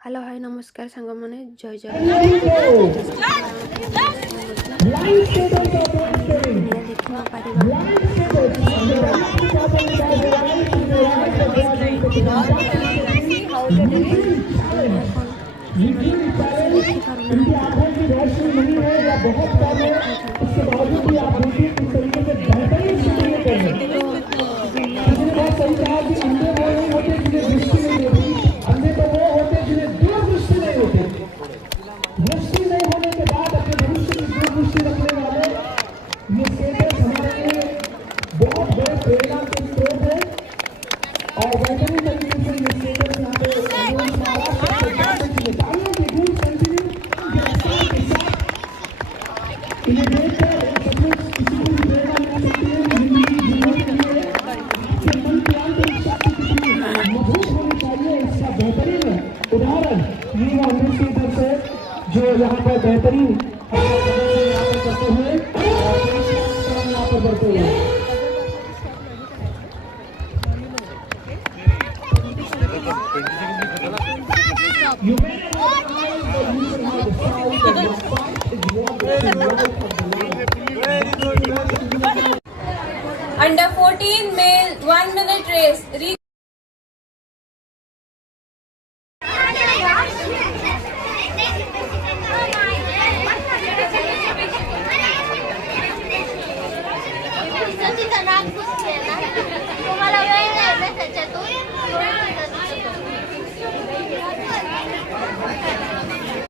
Hello hi नमस्कार सांगमाने जय जगन्नाथ देखि न पारिबा देखि दृष्टि नहीं होने के बाद अपने भविष्य की दूरदृष्टि रखने वाले ये स्टेटस हमारे लिए बहुत बड़े प्रेरणा के स्रोत है और बेहतरीन तरीके से ये स्टेटस यहाँ पे तालियों की गूंज कंटिन्यू के साथ इन्हें देखकर सचमुच किसी को भी प्रेरणा मिल सकती है जिंदगी जीने के लिए कि मन की आंतरिक शक्ति कितनी मजबूत होनी चाहिए इसका बेहतरीन उदाहरण ये अमृत स्टेटस है जो यहाँ पर बेहतरीन करते हुए यहाँ पर बढ़ते हुए Under 14 male 1 minute race.